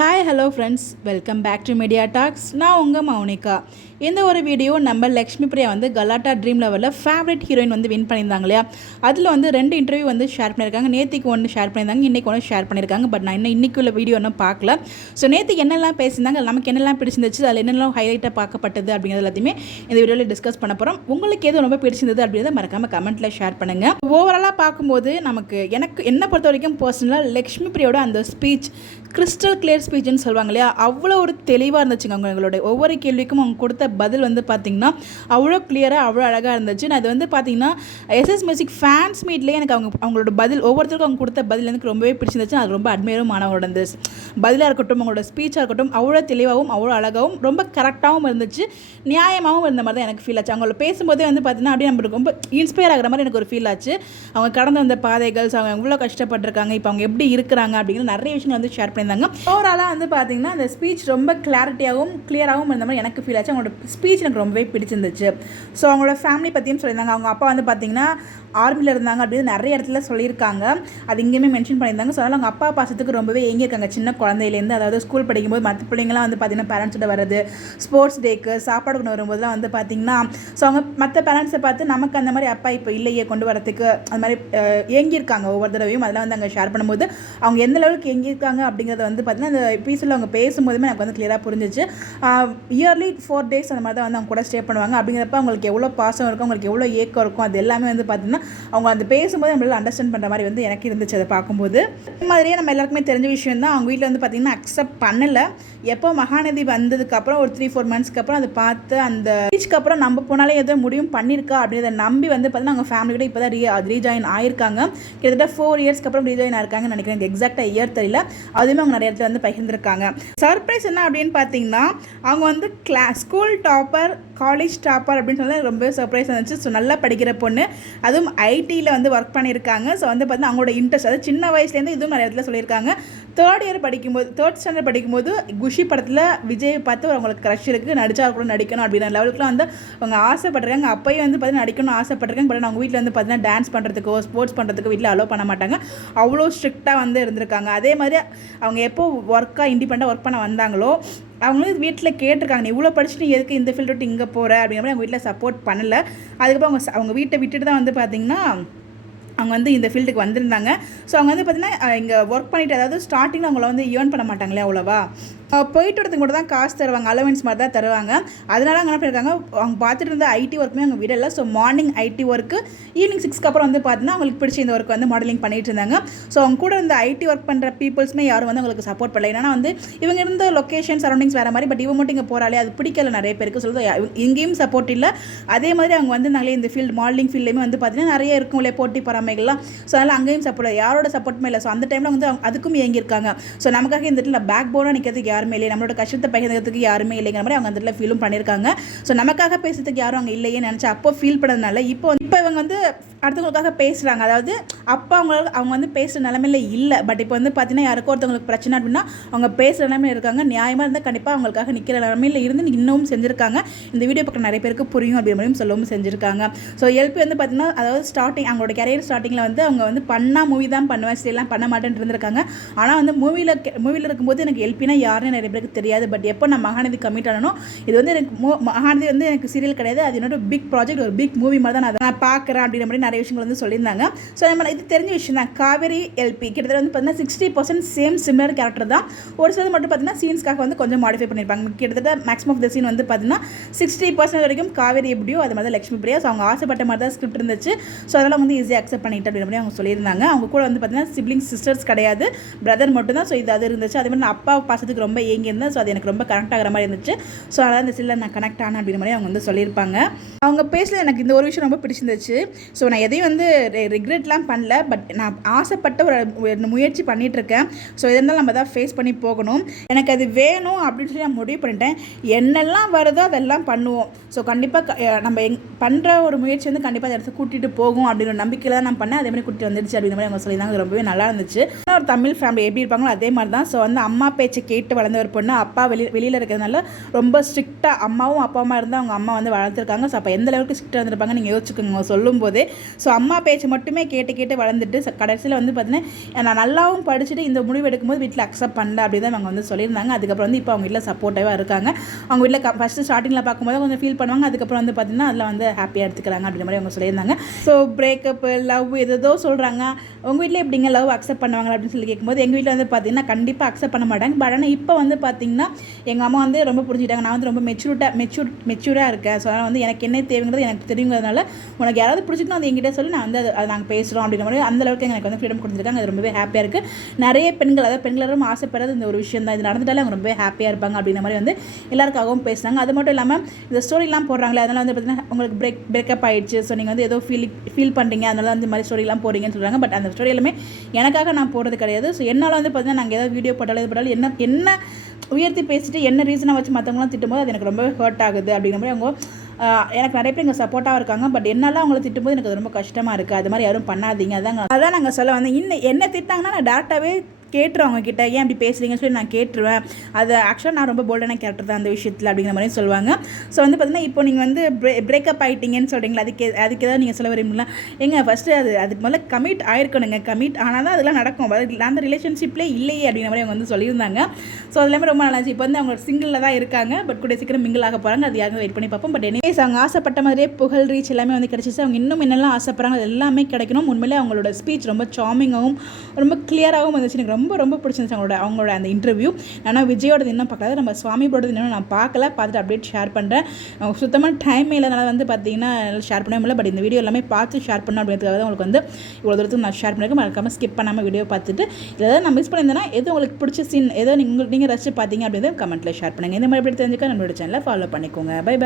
Hi hello friends, welcome back to Media Talks. நான் உங்கள் மௌனிகா. இந்த ஒரு வீடியோ நம்ம லக்ஷ்மி பிரியா வந்து கலாட்டா ட்ரீம் லெவலில் ஃபேவரட் ஹீரோயின் வந்து வின் பண்ணியிருந்தாங்க இல்லையா. அதில் வந்து 2 இன்டர்வியூ வந்து ஷேர் பண்ணியிருக்காங்க. நேற்றுக்கு ஒன்று ஷேர் பண்ணியிருந்தாங்க, இன்றைக்கி ஒன்று ஷேர் பண்ணியிருக்காங்க. பட் நான் இன்றைக்கி உள்ள வீடியோ ஒன்றும் பார்க்கல. ஸோ நேற்றுக்கு என்னெல்லாம் பேசியிருந்தாங்க, நமக்கு என்னெல்லாம் பிடிச்சிருந்துச்சு, அதில் என்னெல்லாம் ஹைலைட்டாக பார்க்கப்பட்டது அப்படிங்கிறது எல்லாத்தையுமே இந்த வீடியோவில் டிஸ்கஸ் பண்ண போகிறோம். உங்களுக்கு எது ரொம்ப பிடிச்சிருந்தது அப்படின்றத மறக்காமல் கமெண்ட்டில் ஷேர் பண்ணுங்கள். ஓவராலாக பார்க்கும்போது எனக்கு என்னை பொறுத்த வரைக்கும் பர்சனலாக லக்ஷ்மி பிரியோட அந்த ஸ்பீச் கிறிஸ்டல் கிளியர் ஸ்பீச்னு சொல்லுவாங்க இல்லையா, அவ்வளோ ஒரு தெளிவாக இருந்துச்சுங்க. அவங்களோட ஒவ்வொரு கேள்விக்கும் அவங்க கொடுத்த பதில் வந்து பார்த்திங்கன்னா அவ்வளோ கிளியராக அவ்வளோ அழகாக இருந்துச்சு. நான் இது வந்து பார்த்திங்கன்னா எஸ்எஸ் மியூசிக் ஃபேன்ஸ் மீட்லேயே எனக்கு அவங்களோட பதில் ஒவ்வொருத்தருக்கும் அவங்க கொடுத்த பதில் எனக்கு ரொம்பவே பிடிச்சிருந்துச்சு. அது ரொம்ப அட்மையரும் அவங்களோட அந்த பதிலாக இருக்கட்டும், அவங்களோட ஸ்பீச்சாக இருக்கட்டும், அவ்வளோ தெளிவாகவும் அவ்வளோ அழகாகவும் ரொம்ப கரெக்டாகவும் இருந்துச்சு, நியாயமாகவும் இருந்த மாதிரி தான் எனக்கு ஃபீல் ஆச்சு. அவங்கள பேசும்போதே வந்து பார்த்திங்கன்னா அப்படியே நம்மளுக்கு ரொம்ப இன்ஸ்பயர் ஆகிற மாதிரி எனக்கு ஒரு ஃபீல் ஆச்சு. அவங்க கடந்து வந்த பாதைகள், அவங்க எவ்வளோ கஷ்டப்பட்டிருக்காங்க, இப்போ அவங்க எப்படி இருக்கிறாங்க அப்படிங்கிற நிறைய விஷயங்கள் வந்து ஷேர் பண்ணியிருந்தாங்க. ஓவராலாக வந்து பார்த்திங்கன்னா அந்த ஸ்பீச் ரொம்ப கிளாரிட்டியாகவும் கிளியராகவும் இருந்த மாதிரி எனக்கு ஃபீல் ஆச்சு. அவங்களோட ஸ்பீச் எனக்கு ரொம்பவே பிடிச்சிருந்துச்சு. ஸோ அவங்களோட ஃபேமிலி பற்றியும் சொல்லியிருந்தாங்க. அவங்க அப்பா வந்து பார்த்திங்கன்னா ஆர்மியில் இருந்தாங்க அப்படின்னு நிறைய இடத்துல சொல்லியிருக்காங்க. அது இங்கேயுமே மென்ஷன் பண்ணியிருந்தாங்க. ஸோ அதனால் அவங்க அப்பா பாசத்துக்கு ரொம்பவே ஏங்கியிருக்காங்க சின்ன குழந்தையிலேருந்து. அதாவது ஸ்கூல் படிக்கும்போது மற்ற பிள்ளைங்களாம் வந்து பார்த்திங்கன்னா பேரண்ட்ஸோட வர்றது, ஸ்போர்ட்ஸ் டேக்கு சாப்பாடு கொண்டு வரும்போதுலாம் வந்து பார்த்திங்கன்னா ஸோ அவங்க மற்ற பேரண்ட்ஸை பார்த்து நமக்கு அந்த மாதிரி அப்பா இப்போ இல்லையே கொண்டு வரத்துக்கு அது மாதிரி ஏங்கியிருக்காங்க ஒவ்வொரு தடவையும். அதெல்லாம் வந்து அங்கே ஷேர் பண்ணும்போது அவங்க எந்த லெவலுக்கு ஏங்கியிருக்காங்க அப்படிங்கிறத வந்து பார்த்திங்கன்னா அந்த எபிசோடில் அவங்க பேசும்போதுமே எனக்கு வந்து கிளியராக புரிஞ்சிச்சு. இயர்லி 4 days அந்த மாதிரி தான் வந்து அவங்க கூட ஸ்டே பண்ணுவாங்க. அப்படிங்கிறப்ப அவங்களுக்கு எவ்வளோ பாசம் இருக்கும், அவங்களுக்கு எவ்வளோ ஏக்கம் இருக்கும், அது எல்லாமே வந்து பார்த்திங்கன்னா அவங்க அந்த பேசும்போது நம்மளால் அண்டர்ஸ்டாண்ட் பண்ணுற மாதிரி வந்து எனக்கு இருந்துச்சு அதை பார்க்கும்போது. இது மாதிரியே நம்ம எல்லாருக்குமே தெரிஞ்ச விஷயம் தான். அவங்க வீட்டில் வந்து பார்த்திங்கன்னா அக்செப்ட் பண்ணலை. எப்போ மகாநதி வந்ததுக்கப்புறம் ஒரு 3-4 monthsக்கு அப்புறம் அதை பார்த்து அந்த ஸ்பீச்சுக்கு அப்புறம் நம்ம போனாலே ஏதோ முடிவும் பண்ணியிருக்கா அப்படின்றத நம்பி வந்து பார்த்திங்கன்னா அவங்க ஃபேமிலி கூட இப்போ தான் ரீஜாயின் ஆயிருக்காங்க. கிட்டத்தட்ட 4 yearsக்கு அப்புறம் ரீஜாயின் ஆயிருக்காங்கன்னு நினைக்கிறேன். எனக்கு எக்ஸாக்டாக இயர் தெரியல. அதுவுமே அவங்க நிறைய இடத்துல வந்து பகிர்ந்துருக்காங்க. சர்ப்ரைஸ் என்ன அப்படின்னு பார்த்தீங்கன்னா அவங்க வந்து ஸ்கூல் டாப்பர், காலேஜ் டாப்பர் அப்படின்னு சொல்லி ரொம்ப சர்ப்ரைஸ் இருந்துச்சு. ஸோ நல்லா படிக்கிற பொண்ணு, அதுவும் ஐடியில் வந்து ஒர்க் பண்ணியிருக்காங்க. ஸோ வந்து பார்த்தீங்கன்னா அவங்களோட இன்ட்ரெஸ்ட், அதாவது சின்ன வயசுலேருந்து இதுவும் நிறைய இடத்துல சொல்லியிருக்காங்க. 3rd standard படிக்கும்போது குஷி படத்தில் விஜய் பார்த்து அவங்களுக்கு க்ரஷ் இருக்குது, நடிச்சா கூட நடிக்கணும் அப்படின்ற லெவலுக்குலாம் வந்து அவங்க ஆசைப்பட்டிருக்காங்க. அப்போயும் வந்து பார்த்தீங்கன்னா நடிக்கணும் ஆசைப்பட்டிருக்காங்க. பட் அவங்க வீட்டில் வந்து பார்த்தீங்கன்னா டான்ஸ் பண்ணுறதுக்கோ ஸ்போர்ட்ஸ் பண்ணுறதுக்கு வீட்டில் அலோவ் பண்ண மாட்டாங்க. அவ்வளோ ஸ்ட்ரிக்டாக வந்து இருந்திருக்காங்க. அதே மாதிரி அவங்க எப்போ இண்டிபெண்டாக ஒர்க் பண்ண வந்தாங்களோ அவங்களும் வீட்டில் கேட்டிருக்காங்க, நீ இவ்வளோ படிச்சுட்டு எதுக்கு இந்த ஃபீல்டு விட்டு இங்கே போகிற அப்படிங்கிற மாதிரி அவங்க வீட்டில் சப்போர்ட் பண்ணலை. அதுக்கப்புறம் அவங்க வீட்டை விட்டுட்டு தான் வந்து பார்த்திங்கன்னா அவங்க வந்து இந்த ஃபீல்டுக்கு வந்திருந்தாங்க. ஸோ அவங்க வந்து பார்த்திங்கன்னா இங்கே ஒர்க் பண்ணிவிட்டு, அதாவது ஸ்டார்டிங்கில் அவங்கள வந்து ஏர்ன் பண்ண மாட்டாங்களே அவ்வளோவா, போயிட்டு வரதுக்கு கூட தான் காசு தருவாங்க, அலவன்ஸ் மாதிரி தான் தருவாங்க. அதனால அவங்க என்ன பண்ணியிருக்காங்க, அவங்க பார்த்துட்டு இருந்த ஐடி ஒர்க்குமே அவங்க விடலை. So morning IT work, evening 6க்கு அப்புறம் வந்து பார்த்தீங்கன்னா அவங்களுக்கு பிடிச்ச இந்த ஒர்க் வந்து மாடலிங் பண்ணிட்டு இருந்தாங்க. ஸோ அவங்க கூட இந்த ஐடி ஒர்க் பண்ணுற பீப்புள்ஸுமே யாரும் வந்து அவங்களுக்கு சப்போர்ட் பண்ணல. ஏன்னா வந்து இவங்க இருந்த லொக்கேஷன் சரௌண்டிங்ஸ் வேறு மாதிரி, பட் இவங்க மட்டும் இங்கே போகிறாலே அது பிடிக்கல நிறைய பேருக்கு. சொல்லுறது இங்கேயும் சப்போர்ட் இல்லை. அதே மாதிரி அவங்க வந்து நாங்களே இந்த ஃபீல்டு மாடலிங் ஃபீல்ட்லேயுமே வந்து பார்த்தீங்கன்னா நிறைய இருக்கும் இல்லையா போட்டி பொறாமைகள்லாம். ஸோ அதனால் அங்கேயும் சப்போர்ட், யாரோட சப்போர்ட்டுமே இல்லை. ஸோ அந்த டைமில் வந்து அதுக்கும் இயங்கியிருக்காங்க. ஸோ நமக்காக இந்த இடத்துல பேக் போனாக நிற்கிறதுக்கு யாருமே இல்லை, நம்மளோட கஷ்டத்தை பகிர்ந்ததுக்கு யாருமே இல்லைங்கிற மாதிரி அவங்க அந்த இடத்துல ஃபீலும் பண்ணியிருக்காங்க. ஸோ நமக்காக பேசுறதுக்கு யாரும் அங்கே இல்லையே நினச்சா அப்போ ஃபீல் பண்ணதுனால இப்போ இவங்க வந்து அடுத்தவங்களுக்காக பேசுகிறாங்க. அதாவது அப்போ அவங்க வந்து பேசுகிற நிலமையில இல்லை. பட் இப்போ வந்து பார்த்தீங்கன்னா யாருக்கும் ஒருத்தவங்களுக்கு பிரச்சனை அப்படின்னா அவங்க பேசுகிற நிலமையில் இருக்காங்க. நியாயமாக இருந்தால் கண்டிப்பாக அவங்களுக்காக நிற்கிற நிலமையில் இருந்து இன்னமும் செஞ்சுருக்காங்க. இந்த வீடியோ பக்கம் நிறைய பேருக்கு புரியும் அப்படிங்கிற மாதிரியும் சொல்லவும் செஞ்சுருக்காங்க. ஸோ எல்பி வந்து பார்த்தீங்கன்னா அதாவது அவங்களோட கேரியர் ஸ்டார்டிங்கில் வந்து அவங்க வந்து மூவி தான் பண்ணுவேன், ஸ்டேலாம் பண்ண மாட்டேன்னு இருந்திருக்காங்க. ஆனால் வந்து மூவியில் இருக்கும்போது எனக்கு எல்பினா யாருன்னு நிறைய பேருக்கு தெரியாது. பட் எப்போ நான் மகாநதி கமிட் ஆனோ, இது வந்து எனக்கு மகாநதி வந்து எனக்கு சீரியல் கிடையாது, அது என்னோட பிக் ப்ராஜெக்ட், ஒரு பிக் மூவி மாதிரி தான் நான் பார்க்குறேன் அப்படிங்கிற மாதிரி நிறைய விஷயங்கள் வந்து சொல்லியிருந்தாங்க. ஸோ நம்ம இது தெரிஞ்ச விஷயம் தான். காவேரி எல்பி கிட்டத்தட்ட வந்து பார்த்தீங்கன்னா 60% சிமிலர் கேரக்டர் தான். ஒரு சிலது மட்டும் பார்த்தீங்கன்னா சீன்ஸ்க்காக வந்து கொஞ்சம் மாடிஃபை பண்ணியிருப்பாங்க. கிட்டத்தட்ட மேக்ஸிமம் ஆஃப் த சீன் வந்து பார்த்தீங்கன்னா 60% வரைக்கும் காவேரி எப்படியோ அது மாதிரி லக்ஷ்மி பிரியா. ஸோ அவங்க ஆசைப்பட்ட மாதிரி தான் ஸ்கிரிப்ட் இருந்துச்சு. ஸோ அதெல்லாம் வந்து ஈஸியாக அக்செப்ட் பண்ணிட்டு அப்படிங்கிற மாதிரி அவங்க சொல்லியிருந்தாங்க. அவங்க கூட வந்து பார்த்தீங்கன்னா சிப்ளிங்ஸ் சிஸ்டர்ஸ் கிடையாது, பிரதர் மட்டும் தான். ஸோ இது அது இருந்துச்சு. அதே மாதிரி நான் அப்பா பாசத்துக்கு ரொம்ப ஏங்கியிருந்தேன். ஸோ அது எனக்கு ரொம்ப கனெக்ட் ஆகிற மாதிரி இருந்துச்சு. ஸோ அதனால் இந்த சீரியல் நான் கனெக்ட் ஆனேன் அப்படிங்கிற மாதிரி அவங்க வந்து சொல்லியிருப்பாங்க. அவங்க பேசல எனக்கு இந்த ஒரு விஷயம் ரொம்ப பிடிச்சிருந்துச்சு. ஸோ நான் எதையும் வந்து ரிக்ரெட்லாம் பண்ணல. பட் நான் ஆசைப்பட்ட ஒரு முயற்சி பண்ணிகிட்ருக்கேன். ஸோ இதெல்லாம் நம்ம தான் ஃபேஸ் பண்ணி போகணும். எனக்கு அது வேணும் அப்படின்னு சொல்லி நான் முடிவு பண்ணிட்டேன். என்னெல்லாம் வருதோ அதெல்லாம் பண்ணுவோம். ஸோ கண்டிப்பாக நம்ம பண்ணுற ஒரு முயற்சி வந்து கண்டிப்பாக அதை இடத்துக்கு கூட்டிகிட்டு போகும் அப்படிங்கிற நம்பிக்கையில் தான் நான் பண்ணேன். அதே மாதிரி கூட்டிகிட்டு வந்துடுச்சு அப்படிங்கிற மாதிரி அவங்க சொல்லியிருந்தாங்க. ரொம்பவே நல்லா இருந்துச்சு. நார்மலாக ஒரு தமிழ் ஃபேமிலி எப்படி இருப்பாங்களோ அதே மாதிரி தான். ஸோ வந்து அம்மா பேச்சை கேட்டு வளர்ந்த ஒரு பொண்ணு, அப்பா வெளியில் இருக்கிறதுனால ரொம்ப ஸ்ட்ரிக்டாக அம்மாவும் அப்பாவும் இருந்தால் அவங்க அம்மா வந்து வளர்த்துருக்காங்க. ஸோ அப்போ எந்த அளவுக்கு ஸ்ட்ரிக்டாக இருந்திருப்பாங்க நீங்கள் யோசிச்சுக்கோங்க சொல்லும் போதே. ஸோ அம்மா பேச்சு மட்டுமே கேட்டு வளர்ந்துட்டு கடைசியில் வந்து பார்த்தீங்கன்னா நான் நல்லாவும் படிச்சுட்டு இந்த முடிவு எடுக்கும்போது வீட்டில் அக்செப்ட் பண்ணல அப்படி தான் அவங்க வந்து சொல்லியிருந்தாங்க. அதுக்கப்புறம் வந்து இப்போ அவங்க வீட்டில் சப்போர்ட்டிவாக இருக்காங்க. அவங்க வீட்டில் ஃபஸ்ட்டு ஸ்டார்டிங்கில் பார்க்கும்போது கொஞ்சம் ஃபீல் பண்ணுவாங்க, அதுக்கப்புறம் வந்து பார்த்தீங்கன்னா அதில் வந்து ஹாப்பியாக எடுத்துக்கிறாங்க அப்படின்ற மாதிரி அவங்க சொல்லியிருந்தாங்க. ஸோ பிரேக்கப்பு லவ் ஏதோ சொல்கிறாங்க. உங்கள் வீட்டில் எப்படிங்க லவ் அக்செப்ட் பண்ணுவாங்க அப்படின்னு சொல்லி கேட்கும்போது எங்கள் வீட்டில் வந்து பார்த்தீங்கன்னா கண்டிப்பாக அக்செப்ட் பண்ண மாட்டாங்க. பட் ஆனால் இப்போ வந்து பார்த்தீங்கன்னா எங்கள் அம்மா வந்து ரொம்ப புரிஞ்சுக்கிட்டாங்க. நான் வந்து ரொம்ப மெச்சூராக இருக்கேன். ஸோ அதனால் வந்து எனக்கு என்ன தேவைங்கிறது எனக்கு தெரியுங்கிறதுனால உனக்கு யாராவது பிடிச்சிக்கணும் அது என்கிட்ட சொல்லி நான் வந்து அதை நாங்கள் பேசுகிறோம் அப்படின்ற மாதிரி அந்தளவுக்கு எனக்கு வந்து ஃப்ரீடம் கொடுத்துருக்காங்க. அது ரொம்பவே ஹாப்பியாக இருக்குது. நிறைய பெண்கள், அதாவது பெண்களும் ஆசைப்படுறது இந்த ஒரு விஷயம் தான். இது நடந்துட்டாலே அவங்க ரொம்பவே ஹாப்பியாக இருப்பாங்க அப்படின்ற மாதிரி வந்து எல்லாருக்காகவும் பேசுனாங்க. அது மட்டும் இல்லாமல் இந்த ஸ்டோரிலாம் போடுறாங்களே, அதனால் வந்து பார்த்தீங்கன்னா உங்களுக்கு பிரேக்கப் ஆகிடுச்சு, ஸோ நீங்கள் வந்து ஏதோ ஃபீல் பண்ணுறீங்க, அதனால அந்த மாதிரி ஸ்டோரிலாம் போடுறீங்கன்னு சொல்கிறாங்க. பட் அந்த ஸ்டோரி எல்லாமே எனக்காக நான் போடுறது கிடையாது. ஸோ என்னால் வந்து பார்த்தீங்கன்னா நாங்கள் ஏதாவது வீடியோ போட்டாலும் என்ன உயர்த்தி பேசிட்டு என்ன ரீசனை வச்சு மற்றவங்களாம் திட்டும்போது அது எனக்கு ரொம்ப ஹர்ட் ஆகுது அப்படிங்கிற மாதிரி அவங்க எனக்கு நிறைய பேர் இங்கே சப்போர்ட்டாக இருக்காங்க. பட் என்னால் அவங்கள திட்டும்போது எனக்கு அது ரொம்ப கஷ்டமாக இருக்குது. அது மாதிரி யாரும் பண்ணாதீங்க. அதான் நாங்கள் சொல்ல வந்து என்ன திட்டாங்கன்னா நான் டேரெக்டாகவே கேட்டுருவேன் அவங்கக்கிட்ட, ஏன் அப்படி பேசுகிறீங்கன்னு சொல்லி நான் கேட்டுருவேன். அது ஆக்சுவலாக நான் ரொம்ப போல்டான கேரக்டர் தான் அந்த விஷயத்தில் அப்படிங்கிற மாதிரி சொல்லுவாங்க. ஸோ வந்து பார்த்தீங்கன்னா இப்போ நீங்கள் வந்து பிரேக்கப் ஆகிட்டீங்கன்னு சொல்கிறீங்களா, அதுக்கு ஏதாவது நீங்கள் சொல்ல வரீங்களா? எங்க ஃபஸ்ட்டு அதுக்கு முதல்ல கமிட் ஆகிருக்கணுங்க. கமிட் ஆனால் தான் அதெல்லாம் நடக்கும். அந்த ரிலேஷன்ஷிப்லேயே இல்லையே அப்படிங்கிற மாதிரி அவங்க வந்து சொல்லியிருந்தாங்க. ஸோ அது எல்லாமே ரொம்ப நல்லாச்சு. இப்போ வந்து அவங்க சிங்கிளில் தான் இருக்காங்க. பட் கூட சீக்கிரம் மிங்கிள் ஆக போகிறாங்க. அது யாரும் வெயிட் பண்ணி பார்ப்போம். பட் எனிவேஸ் அவங்க ஆசைப்பட்ட மாதிரியே புகழ் ரீச் எல்லாமே வந்து கிடச்சிச்சு. அவங்க இன்னும் என்னெல்லாம் ஆசைப்படுறாங்க அது எல்லாமே கிடைக்கணும். உண்மையிலே அவங்களோட ஸ்பீச் ரொம்ப சாமிங்காகவும் ரொம்ப கிளியராகவும் வந்துச்சு. எனக்கு ரொம்ப பிடிச்சிருந்துச்சு அவங்களோட அந்த இன்டர்வியூ. ஆனால் விஜயோடது இன்னும் பார்க்கல, நம்ம சுவாமி போடுறது இன்னும் நான் பார்த்துட்டு அப்டேட் ஷேர் பண்ணுறேன். சுத்தமாக டைம் இல்லைனால வந்து பார்த்தீங்கன்னா ஷேர் பண்ணவே முடியல. பட் இந்த வீடியோ எல்லாமே பார்த்து ஷேர் பண்ணணும் அப்படின்றதுக்காக தான் உங்களுக்கு வந்து இவ்வளோ தூரத்துக்கு நான் ஷேர் பண்ணியிருக்கேன். மறக்காமல் ஸ்கிப் பண்ணாமல் வீடியோ பார்த்துட்டு ஏதாவது நான் மிஸ் பண்ணியிருந்தேன்னா எது உங்களுக்கு பிடிச்ச சீன் ஏதோ நீங்கள் ரசிச்சு பார்த்தீங்க அப்படின்றத கமெண்ட்டில் ஷேர் பண்ணுங்கள். இந்த மாதிரி எப்படி தெரிஞ்சுக்க நம்மளோட சேனலை ஃபாலோ பண்ணிக்கோங்க. பை.